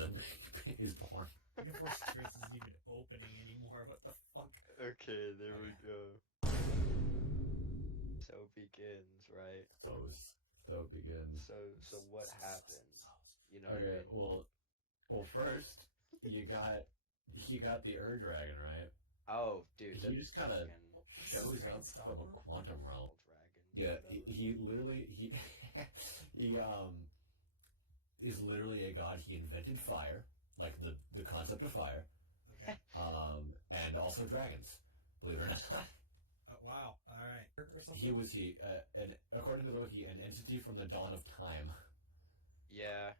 Urza is born. Universe Truth isn't even opening anymore. What the fuck? Okay, there we go. So begins, right? So it begins. So what happened? You know Okay, what I mean? well, first you got the Dragon, right? Oh, dude, He just kind of fucking shows up from a quantum realm. dragon. Yeah, whatever. he literally he is literally a god. He invented fire, like the concept of fire, Okay. and also dragons. Believe it or not. Oh, wow. All right. Or something? He was and according to Loki, an entity from the dawn of time. Yeah.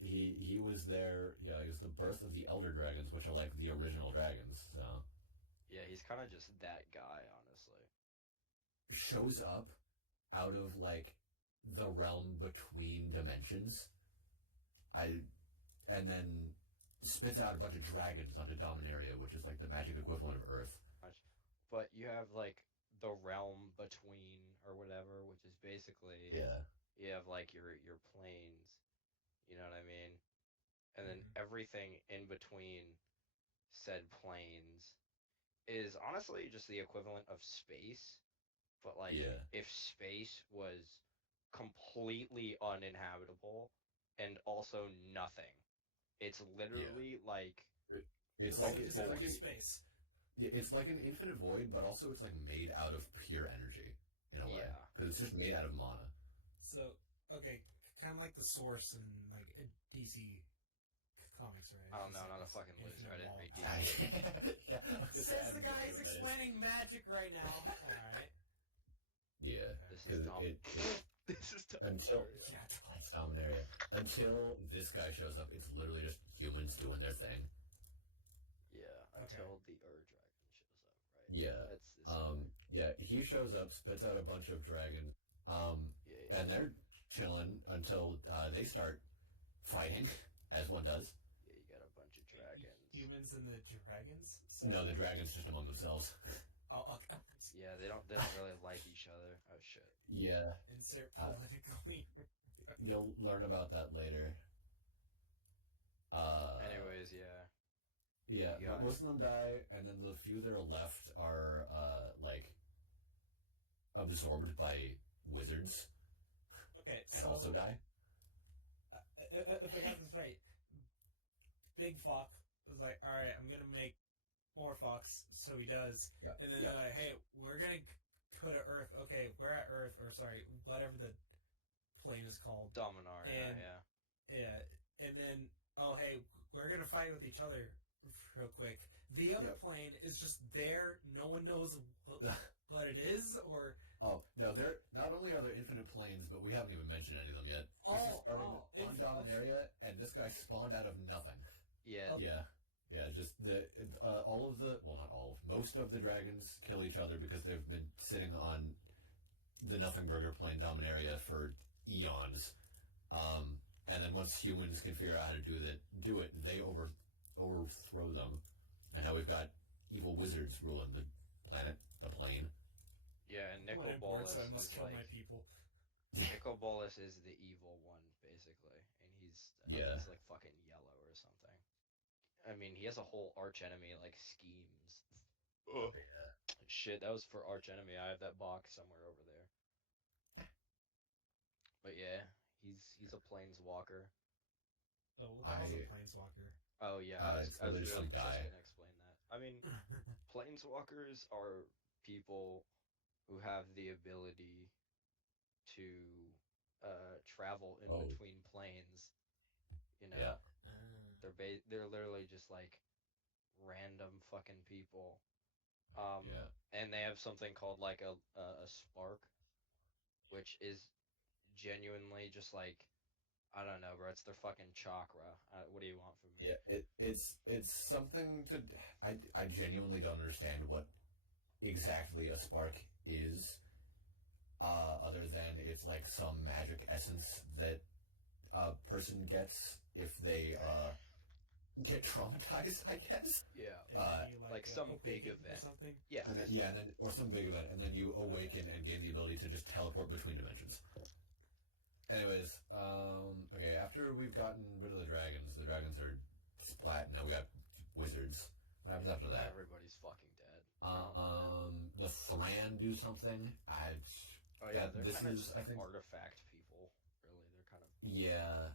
He was there. Yeah, he was the birth of the Elder Dragons, which are like the original dragons. So Yeah, he's kind of just that guy, honestly. shows up out of like the realm between dimensions. And then spits out a bunch of dragons onto Dominaria, which is like the magic equivalent of Earth. But you have like the realm between or whatever, which is basically Yeah. you have like your planes, you know what I mean? And then everything in between said planes is honestly just the equivalent of space, but like Yeah. if space was completely uninhabitable and also nothing. It's literally like It's So like it's like a space. Yeah, it's like an infinite void, but also it's like made out of pure energy in a way, Yeah. because it's just made out of mana. So, okay, kind of like the Source in like DC comics, right? I don't know, It's not a this fucking loser. I infinite didn't wall. read DC. Yeah. Says the guy who's explaining magic right now. All right. Yeah, This is because dumb. This is dumb. until Yeah. it's Dominaria. Until this guy shows up, it's literally just humans doing their thing. Yeah, until the Dragon shows up, right? Yeah. That's Yeah, he shows up, spits out a bunch of dragons, yeah. and they're chilling until they start fighting, as one does. Yeah, you got a bunch of dragons. Humans and the dragons? No, the dragons just among themselves. Oh, okay. Yeah, they don't really like each other. Oh shit. Yeah, Insert politically. you'll learn about that later. Anyways, yeah. Yeah, Yeah. most of them die, and then the few that are left are, like, absorbed by wizards Okay, and so also die. if I got this right, Big Fuck was like, all right, I'm gonna make more fucks, so he does. Yeah. And then Yeah. they're like, hey, we're gonna go to Earth. Okay, we're at Earth, or sorry, whatever the plane is called. Dominaria, And- yeah. Yeah, and then, oh, hey, we're gonna fight with each other real quick. The other Yep. plane is just there. No one knows what it is, or Oh, no, they're, not only are there infinite planes, but we haven't even mentioned any of them yet. This is Oh, starting oh, on it's- Dominaria, and this guy spawned out of nothing. Yeah. Yeah, just all of the, well, not all of, most of the dragons kill each other because they've been sitting on the Nothing Burger plane Dominaria for eons. And then once humans can figure out how to do it, they overthrow them. And now we've got evil wizards ruling the planet, the plane. Yeah, and when I'm bored, Nicobolus so I must is kill like my people. Nicobolus is the evil one, basically, and he's like fucking yellow or something. I mean, he has a whole arch enemy like schemes. Oh, yeah. Shit, that was for arch enemy. I have that box somewhere over there. But yeah, he's a planeswalker. Oh, what the hell's I- a planeswalker? Oh yeah, It's I was literally just really some just guy. gonna explain that. I mean, planeswalkers are people who have the ability to travel in Oh. between planes. You know, Yeah. they're literally just like random fucking people. Yeah. And they have something called like a spark, which is genuinely just like, I don't know, bro. It's their fucking chakra. What do you want from me? Yeah, it's something to. I genuinely don't understand what exactly a spark is, other than it's like some magic essence that a person gets if they get traumatized, I guess. Yeah. And then you, like some big awaken or event. something? Yeah. And then or some big event, and then you awaken and gain the ability to just teleport between dimensions. Anyways, okay, after we've gotten rid of the dragons are splat, and now we got wizards. What happens after that? Everybody's fucking dead. The Thran do something. Oh yeah, they're this kind of is, just I like think, artifact people. Really, they're kind of yeah.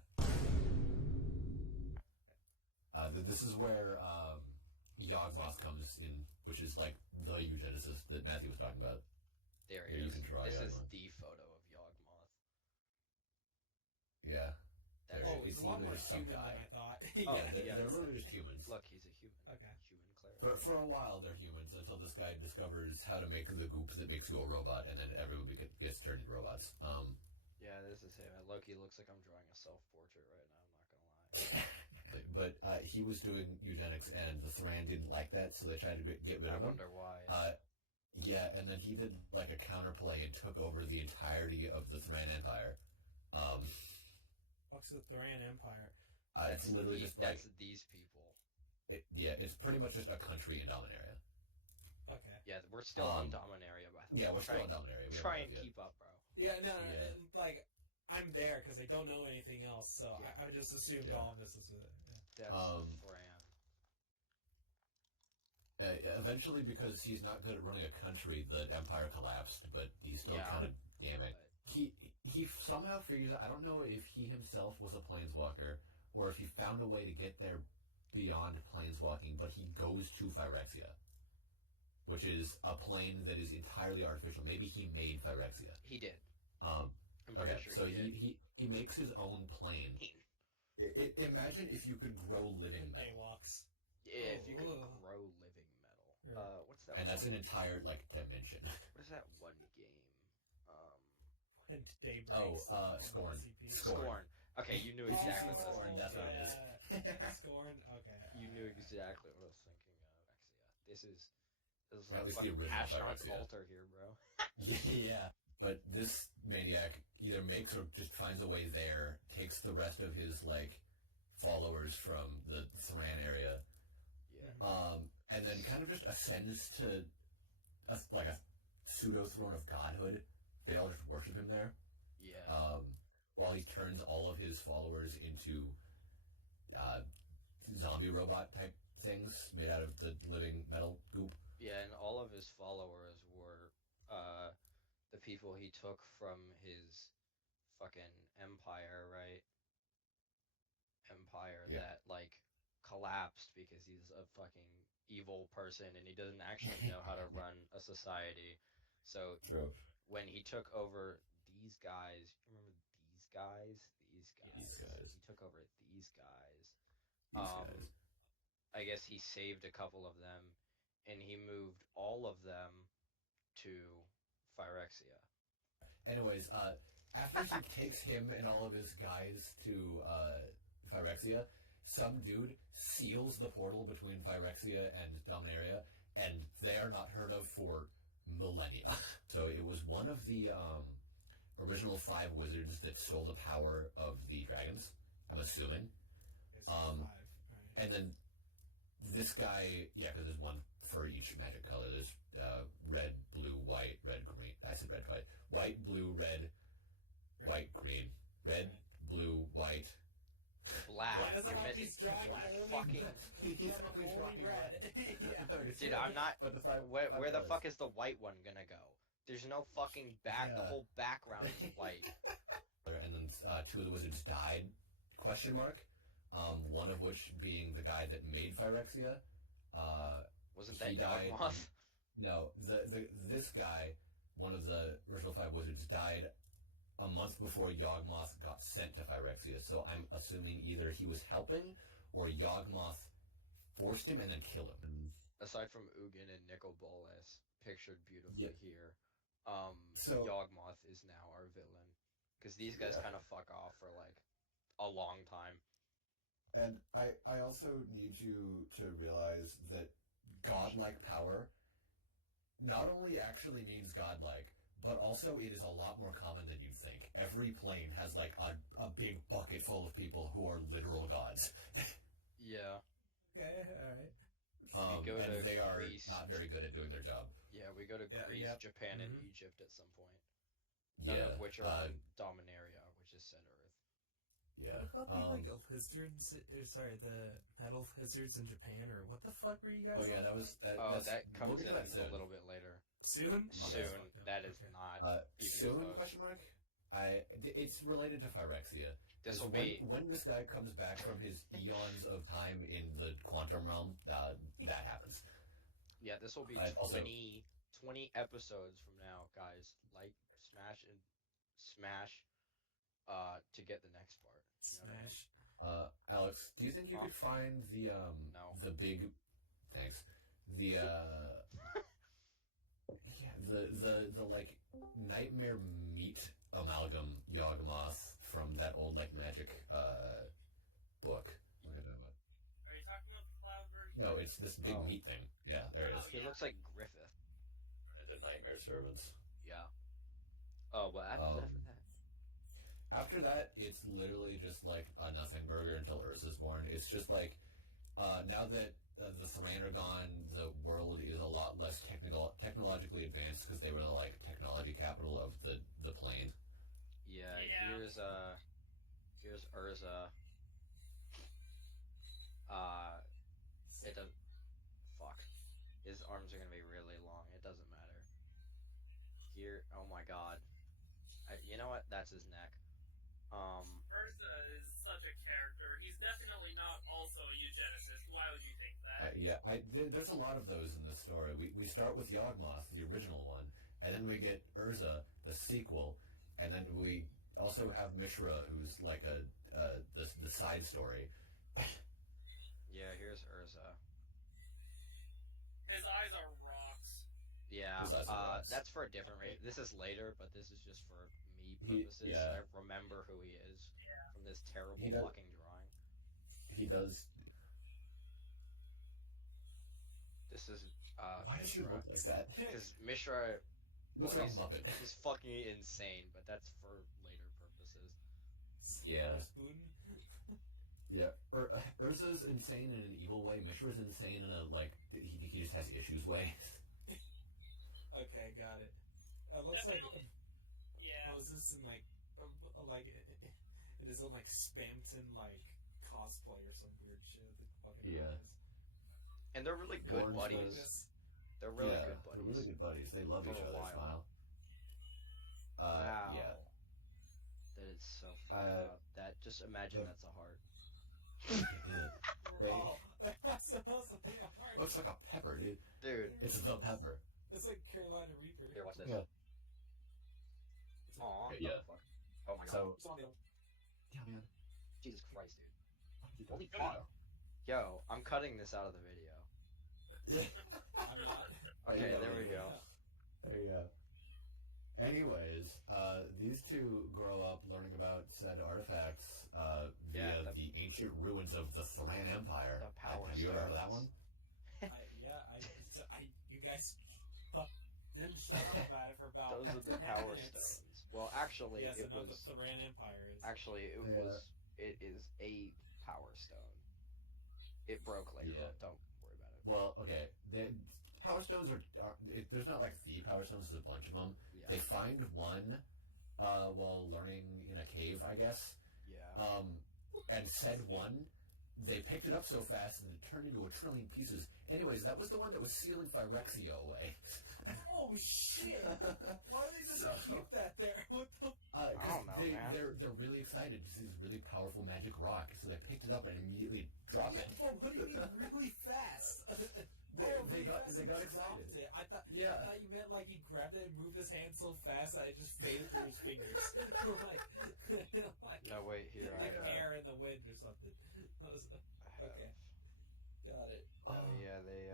This is where Yawgmoth comes in, which is like the eugenicist that Matthew was talking about. there. Here, He you is. can draw This is Yawgmoth. the photo of Yawgmoth. Yeah. That's There Oh, it it's is. a lot more Literally just some human guy. than I thought. Oh, Yeah. they're yeah. literally just humans. Look, he's a human. Okay. Human cleric. For a while, they're humans until this guy discovers how to make the goop that makes you a robot, and then everyone gets turned into robots. Yeah, this is him. Loki looks like I'm drawing a self-portrait right now. I'm not gonna lie. But he was doing eugenics, and the Thran didn't like that, so they tried to get rid I of him. wonder why. Yeah, and then he did like a counterplay and took over the entirety of the Thran Empire. What's the Thran Empire? It's literally just like that's these people. it's pretty much just a country in Dominaria. Okay. Yeah, we're still on Dominaria, by the way. Yeah, we're still in Dominaria. We Try haven't and left yet. keep up, bro. Yeah, no, Yeah. like, I'm there because I don't know anything else, so Yeah. I would just assumed Yeah. all of this is it. Yeah. That's Thran. Eventually, because he's not good at running a country, the empire collapsed. But he's still Yeah. kind of damn it. But He somehow figures out. I don't know if he himself was a planeswalker or if he found a way to get there beyond planeswalking, but he goes to Phyrexia, which is a plane that is entirely artificial. Maybe he made Phyrexia. he did. Um, I'm pretty okay, sure so he did. he makes his own plane. Imagine if you could grow living metal, Daywalks. Yeah, if you could Ugh. grow living metal. Yeah. What's that? and that's one? an entire like dimension. What is that one game? And Daybreaks. Scorn. CP. Scorn. Okay, you knew Oh, exactly what I was Scorn, thinking. that's what it is. Scorn? Okay. You knew exactly what I was thinking of. Exia. This is At like least the fucking original astronaut's Phyrexia. altar here, bro. Yeah, but this maniac either makes or just finds a way there, takes the rest of his like followers from the Thran area, Yeah. and then kind of just ascends to a pseudo throne of godhood. They all just worship him there. Yeah. While he turns all of his followers into zombie robot type things made out of the living metal goop. Yeah, and all of his followers were the people he took from his fucking empire, right? Empire Yeah. that like collapsed because he's a fucking evil person and he doesn't actually know how to run a society. So True. when he took over these guys, remember these guys? These guys. He took over these guys. These guys. I guess he saved a couple of them, and he moved all of them to Phyrexia. Anyways, after he takes him and all of his guys to Phyrexia, some dude seals the portal between Phyrexia and Dominaria, and they are not heard of for millennia. So it was one of the original 5 wizards that stole the power of the dragons, I'm assuming. Guess it's 5. Alright. And then this guy, yeah, because there's one for each magic color. There's red, blue, white, red, green. I said red, white. White, blue, red, white, green. Red, blue, white. Black. Why does it You're have to be missing strong black. only- Fucking. He's Only always red. rocking Yeah. Dude, I'm not. But Where the fuck is the white one gonna go? There's no fucking back. The Yeah. whole background is white. And then 2 of the wizards died? Question mark. One of which being the guy that made Phyrexia. Wasn't that He died. Yawgmoth? No, this guy, one of the original 5 wizards, died a month before Yawgmoth got sent to Phyrexia. So I'm assuming either he was helping or Yawgmoth forced him and then killed him. Aside from Ugin and Nicol Bolas, pictured beautifully Yeah. here, So- Yawgmoth is now our villain. Because these guys Yeah. kind of fuck off for like a long time. And I also need you to realize that godlike power not only actually means godlike, but also it is a lot more common than you'd think. Every plane has like a big bucket full of people who are literal gods. Yeah. Okay, alright. We go and to they are Greece. not very good at doing their job. Yeah, we go to Yeah, Greece, yep. Japan, and Mhm. Egypt at some point. None Yeah, of which are on Dominaria, which is said Earth. yeah. What about the lizards? Sorry, the metal lizards in Japan, or what the fuck were you guys? Oh yeah, that was. That we'll comes get in to that soon. a little bit later. Soon. Soon. Oh, that's fucked up. That is Okay. not. even Soon? close. Question mark. It's related to Phyrexia. This 'Cause will be. when this guy comes back from his eons of time in the quantum realm. That happens. Yeah, this will be Also- 20 episodes from now, guys. Like, smash, to get the next part. You know what I mean? Smash. Alex, do you think you Huh? could find the No. the big, thanks, the yeah, the like nightmare meat amalgam Yawgmoth from that old like magic book? What am I talking about? Are you talking about the cloud version? No, it's this big Oh. meat thing. Yeah, there it is. He looks like Griffith. The Nightmare Servants. Yeah. Oh, but after Um, that. After that, it's literally just like a nothing burger until Urza's born. It's just like, now that the Thran are gone, the world is a lot less technologically advanced because they were the like technology capital of the plane. Yeah, Yeah. here's Urza. It does. Fuck. His arms are gonna be really long. It doesn't matter. Here, oh my god. You know what? That's his neck. Urza is such a character. He's definitely not also a eugenicist. Why would you think that? There's a lot of those in this story. We start with Yawgmoth, the original one, and then we get Urza, the sequel, and then we also have Mishra, who's like the side story. Yeah, here's Urza. His eyes are rocks. Yeah, His eyes are rocks. that's for a different reason. This is later, but this is just for me He- purposes. yeah. I remember who he is from this terrible He does- fucking drawing. He does. This is Why does he Mishra. look like that? Because Mishra, Looks well, like a Muppet. he's fucking insane, but that's for later purposes. Yeah. Spoon. Yeah, Urza's insane in an evil way. Mishra's insane in a like he just has issues way. Okay, got it. Looks like Definitely. Yeah. Moses in like it is in like Spamton like cosplay or some weird shit. The fucking Yeah. eyes. And they're really good Orange buddies. nose. They're really yeah, good buddies. They're really good buddies. They love For each a other. while. Smile. Wow. Yeah. That is so fucked up. That just imagine the- that's a heart. They- Oh, that's supposed to be a heart. Looks like a pepper, dude. Dude. It's the pepper. It's like Carolina Reaper. Here, watch this. Yeah. Aw. Yeah. Oh my god. So Yeah, man. Jesus Christ, dude. holy fuck. Yo, I'm cutting this out of the video. I'm not. Okay, Yeah, there we yeah. go. There you go. Anyways, these two grow up learning about said artifacts via Yeah, the ancient ruins of the Thran Empire. The Power Have you ever heard of that Stones. one? You guys didn't shut up about it for about Those are the 10 Power minutes. Stones. Well, actually, Yes, it and not was. the Thran Empire is. Actually, it Yeah. was. It is a Power Stone. It broke later. Yeah. Don't worry about it. Well, okay. The Power Stones there's not like the Power Stones, there's a bunch of them. Yeah. They find one while learning in a cave, I guess. Yeah. And said one, they picked it up so fast and it turned into a trillion pieces. Anyways, that was the one that was sealing Phyrexia away. Oh shit! Why do they just keep that there? What the? I don't know, man. They're really excited to see this really powerful magic rock, so they picked it up and immediately dropped it. Well, what do you mean really fast? They got and excited. dropped it. I thought Yeah. you meant like he grabbed it and moved his hand so fast that it just faded through his fingers, like No, wait. Here like I air in the wind or something. That was- have. okay. Got it. Oh yeah, they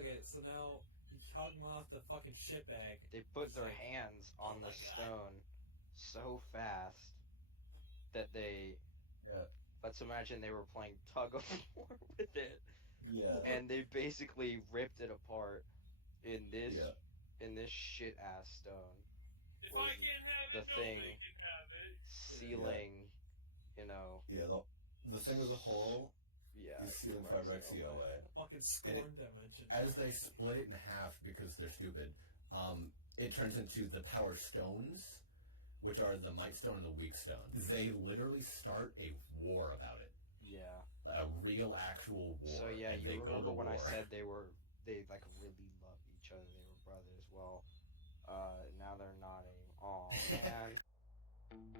Okay, so now Yawgmoth the fucking shitbag. they put their Like, hands on oh the my God. stone so fast that they. Yeah. Let's imagine they were playing tug of war with it, Yeah. and they basically ripped it apart in this Yeah. shit ass stone, If was I can't have the it, thing- nobody can have it. sealing. You know, Yeah, the thing as a whole yeah. is sealing Phyrexia Phyrexia away. Fucking scorn dimension. As they split it in half because they're stupid, it turns into the Power Stones, which are the Might Stone and the Weak Stone. They literally start a war about it. Yeah. A real, actual war. So yeah, and you they go remember to when I war. said they like really loved each other, they were brothers. Well, now they're not anymore. Oh man.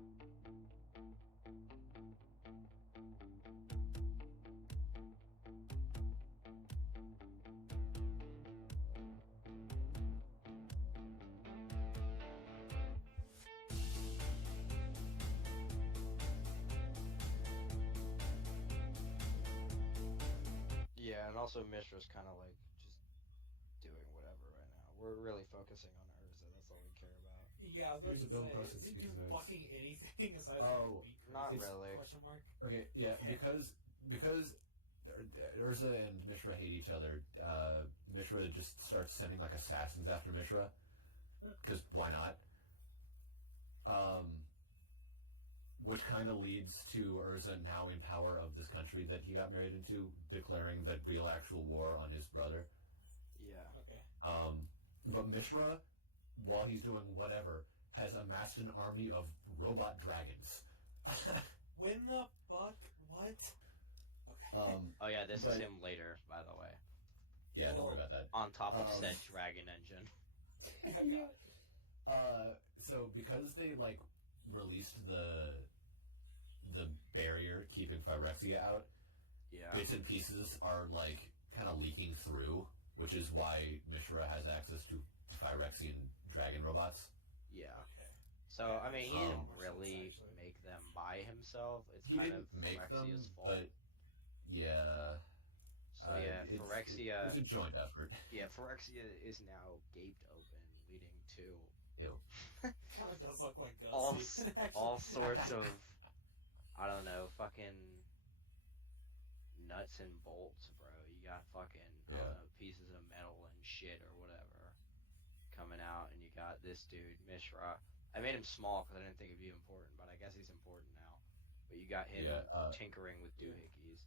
Yeah, and also Mishra's kind of like just doing whatever right now. We're really focusing on Urza. That's all we care about. Yeah, I was Here's a about dumb to person say, did you speaking do of fucking anything aside Oh, from beat Not Kratos? really. Question mark. Okay, yeah, because Urza and Mishra hate each other, Mishra just starts sending like assassins after Mishra, because why not? Which kind of leads to Urza now in power of this country that he got married into, declaring that real actual war on his brother. Yeah. Okay. But Mishra, while he's doing whatever, has amassed an army of robot dragons. When the fuck? What? Okay. Oh yeah, this is But- him later, by the way. Yeah, don't worry about that. On top of Um, said dragon engine. I got it. So because they like released the barrier keeping Phyrexia out, Yeah. bits and pieces are like kind of leaking through, which is why Mishra has access to Phyrexian dragon robots. Yeah. Okay. So I mean, he didn't Um, really actually. make them by himself. It's He kind didn't of make them, Phyrexia's fault. but yeah. So yeah, It Phyrexia. was a joint effort. Yeah, Phyrexia is now gaped open, leading to Ew. Kind of does look like Gus. all actually. all sorts of, I don't know, fucking nuts and bolts, bro. You got fucking I don't Yeah. know, pieces of metal and shit or whatever coming out, and you got this dude Mishra. I made him small because I didn't think it'd be important, but I guess he's important now. But you got him Yeah, tinkering with doohickeys.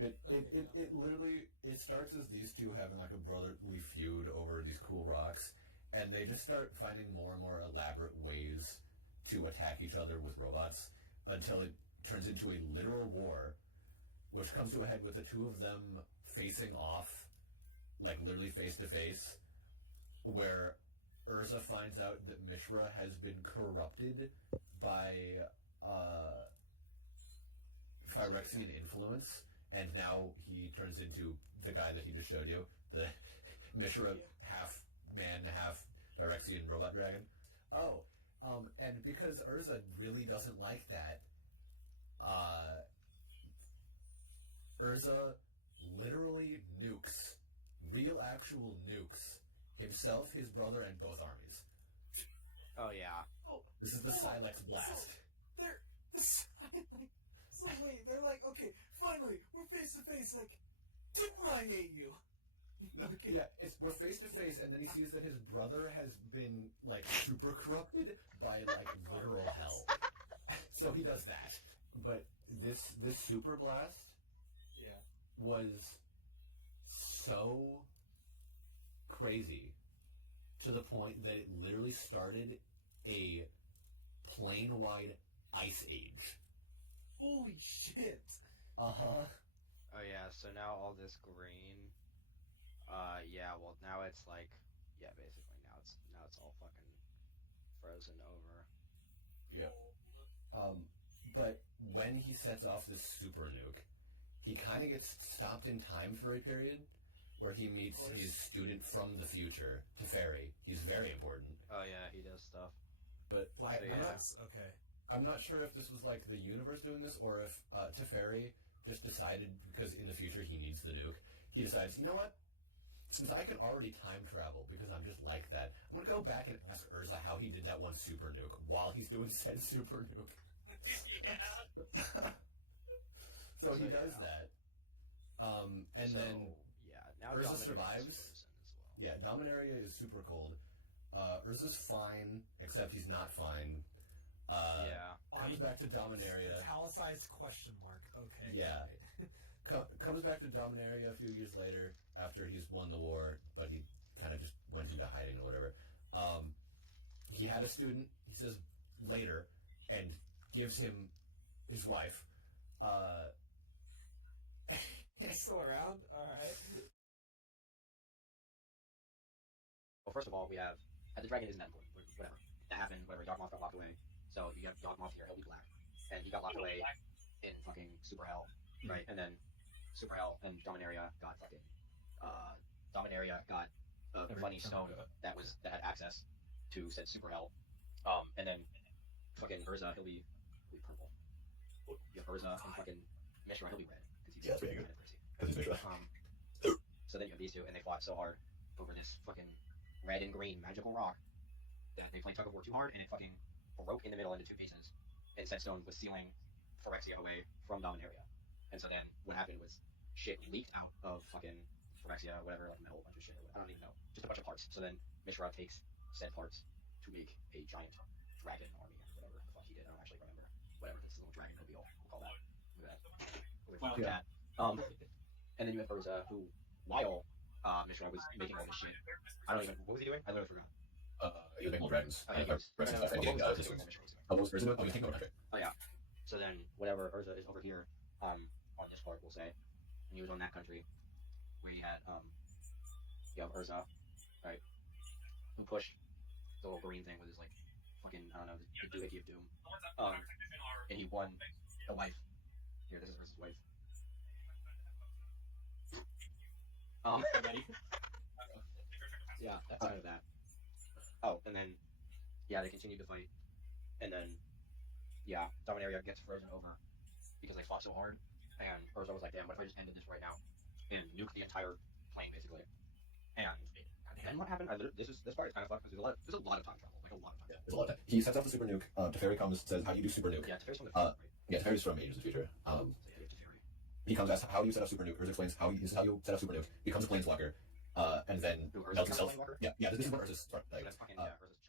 It literally it starts as these two having like a brotherly feud over these cool rocks, and they just start finding more and more elaborate ways to attack each other with robots until it turns into a literal war, which comes to a head with the two of them facing off, like literally face to face, where Urza finds out that Mishra has been corrupted by Phyrexian influence, and now he turns into the guy that he just showed you, the Mishra half man, half Phyrexian robot dragon. Oh, and because Urza really doesn't like that, Urza literally nukes, real actual nukes, himself, his brother, and both armies. Oh yeah. Oh, This is the hold on. Silex blast. They're so wait, they're like, okay, finally, we're face to face. Like, didn't I hate you? Okay. Yeah, we're face to face, and then he sees that his brother has been like super corrupted by like literal hell. So he does that. But this super blast Yeah. was so crazy to the point that it literally started a plane-wide ice age. Holy shit. Uh-huh. Oh yeah. So now all this green. Yeah. Well, now it's like, yeah, basically now it's all fucking frozen over. Yeah. But when he sets off this super nuke, he kind of gets stopped in time for a period where he meets his student from the future, Teferi. He's very important. Oh yeah, he does stuff. But Black yeah. Mass. Okay. I'm not sure if this was like the universe doing this or if Teferi just decided, because in the future he needs the nuke, he decides, you know what? Since I can already time travel because I'm just like that, I'm going to go back and ask Urza how he did that one super nuke while he's doing said super nuke. Yeah. So he So, does yeah. that. And So, then yeah, now Urza Dominator is survives. frozen as well. Yeah, Dominaria is super cold. Urza's fine, except he's not fine. Yeah. Comes back to Dominaria. Italicized question mark. Okay. Yeah. Comes back to Dominaria a few years later after he's won the war, but he kind of just went into hiding or whatever. a student, he says, later, and gives him his wife. He's still around? Alright. Well, first of all, we have the dragon isn't that important. Whatever that happened, whatever. Dark Moth got locked away, so you have Dark Moth here. He'll be black, and he got locked away in fucking Super Hell, right? And then Super Hell and Dominaria got fucking Dominaria got a funny stone that had access to said Super Hell, and then fucking Urza, he'll be purple. You have Urza and fucking Mishra, he'll be red because he's pretty good. Because he's Mishra. So then you have these two, and they fought so hard over this fucking red and green magical rock that they played tug of war too hard, and it fucking broke in the middle into 2 pieces. And Setstone was sealing Phyrexia away from Dominaria. And so then what happened was shit leaked out of fucking Phyrexia, whatever, like metal, bunch of shit. I don't even know. Just a bunch of parts. So then Mishra takes said parts to make a giant dragon army, or whatever the fuck he did. I don't actually remember. Whatever, this little dragon mobile. We'll call that. Look at that. And then you have Urza, who, while Mishra was making all this shit, I don't even. What was he doing? I literally forgot. He was making more dragons. Oh, yeah, Rest of stuff, and getting systems. What was Urza? Oh, you think about it. Oh yeah. So then whatever Urza is over here, on this part we'll say, and he was on that country where he had you have Urza, right? Who pushed the little green thing with his like fucking I don't know, the doohickey of doom. And he won the wife. Here, this is Urza's wife. Ready? Yeah, that's kind of that. Oh, and then, yeah, they continued to fight. And then, yeah, Dominaria gets frozen over because they fought so hard. And Urza was like, damn, what if I just ended this right now? And nuked the entire plane, basically. And then what happened? This part is kind of fucked because there's a lot of time travel. Like, a lot of time travel. There's a lot of that. He sets up the super nuke. Teferi comes, says, how do you do super nuke? Yeah, Teferi's from the future, right? Yeah, Teferi's from Ages of the Future. So yeah, you have Teferi. He comes, asks, how do you set up super nuke? Urza explains, this is how you set up super nuke. Becomes a planeswalker. And then Who, Urza's melts himself. Planeswalker? Yeah, this is what Urza's So that's fucking, yeah, Urza's